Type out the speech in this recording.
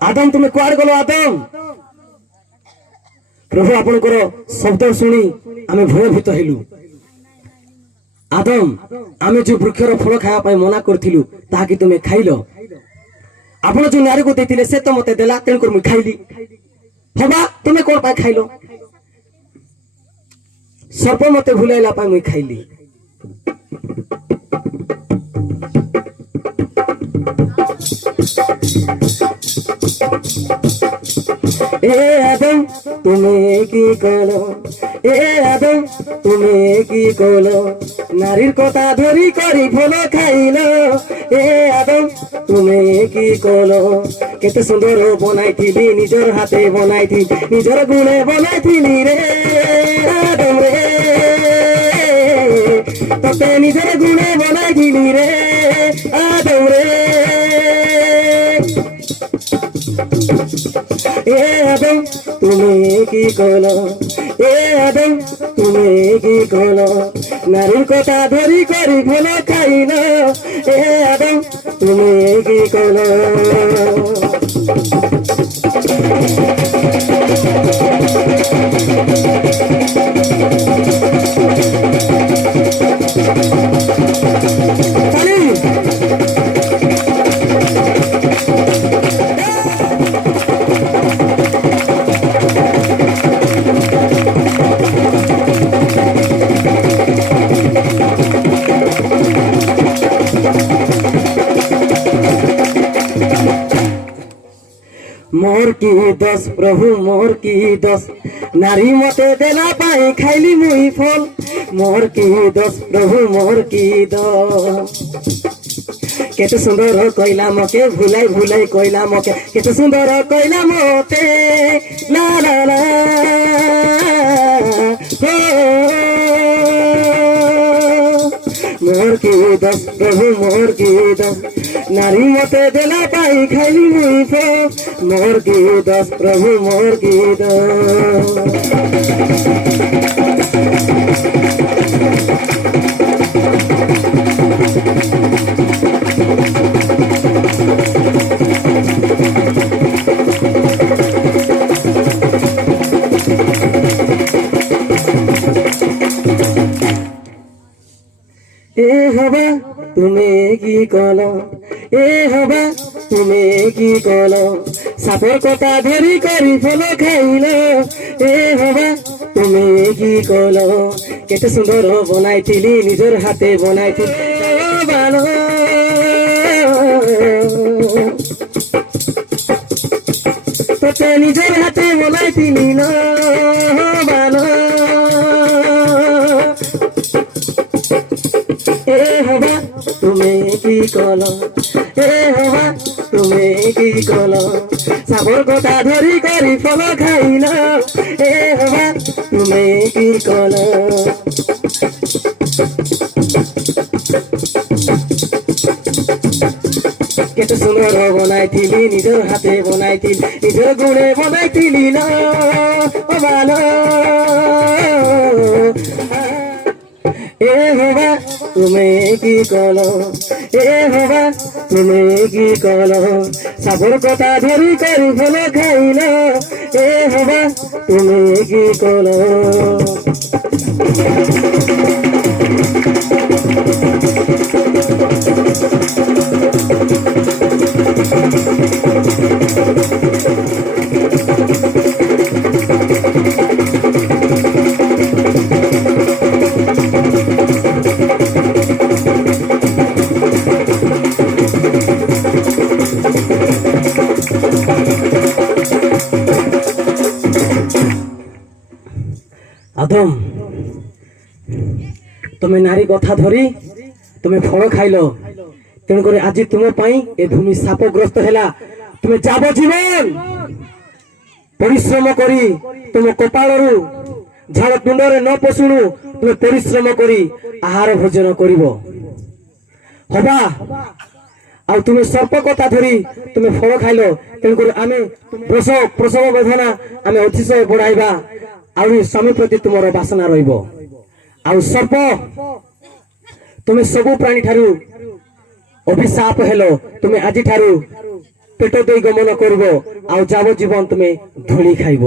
आदम तुम्हें कुआड़ गलो आदम प्रभु आपनकर शब्द शुणी आमे भयभीत हेलु आदम आमे जो वृक्षर फल खाया मना करथिलु ताकि तुमे खाइलो आपण जो नारी को देथिले से तो मते देला तेन कर मु खाइली हबा तुमे कोन पाए खाइलो सर्प मते भुलाइला पाए मु खाइली ए आदम तुम्हें की कलो ए आदम तुम्हें की कलो नारीर कथा धरी करी फल खाइलो ए आदम तुम्हें की कलो केते सुंदर बनाइथिली निजर हाथे बनाइथि निजर गुणे बनाइथिली रे आदम रे तते निजर गुणे बनाइथिली रे आदम रे ए आदम तुम्हें की कलो ए आदम तुम्हें की कलो नारीर कथा धरी करी फल खाइलो ए आदम तुम्हें की कलो मोर की दस प्रभु मोर की दस नारी मते देला पाई खाइली मुई फल मोर की दस प्रभु मोर की दस केते सुंदर कइला मके भुलाई भुलाई कइला मके केते सुंदर कइला मते ला ला ला मोर की दस प्रभु मोर की दस नारी मते देला पाई खाइली मुई फल मोर की दस प्रभु मोर की दस ए हवा तुम्हें की कलो ए हवा तुम्हें की कलो सापर कथा धरी करी फल खाइलो ए हवा तुम्हें की कलो केते सुंदर बनाइथिली निजर हाथे बनाइथिली बालो तते निजर हाथे बनाइथिली न बालो ए हवा तुम्हें की कलो ए हवा तुम्हें की कलो साबर कथा धरी करी फल खाइलो ए हवा तुम्हें की कलो केते सुंदर बनाइथिली निजर हाथे बनाइथिली निजर गुणे बनाइथिली न ओ बालो ए हवा तुम्हें की कलो ए हवा तुम्हें की कलो साबर कथा धरी करी फल खाइलो ए हवा तुम्हें की कलो आदम तुम्हें नारी कथा धरी तुम्हें फल खाइल तेणुक आज तुम ए भूमि शापग्रस्त है तुम्हें जाब जीवन परिश्रम करी तुम कपाल झाड़ तुंडरे न पशुणु तुम्हें परिश्रम करी आहार भोजन करिवो हबा आ तुम्हें सर्प कथा धरी तुम्हें फल खाइल तेणुक आम प्रसव वेदना आम अतिशय बढ़ाइबा आउ स्वामी प्रति तुमर बासना रहिबो आउ सर्प तुम्हें सबु प्राणी ठारू अभिशाप हेलो तुम्हें आज ठारू ପେଟ ଦେଇ ଗମନ କରିବ ଆଉ ଯାବଜୀବନ ତୁମେ ଧୂଳି ଖାଇବ।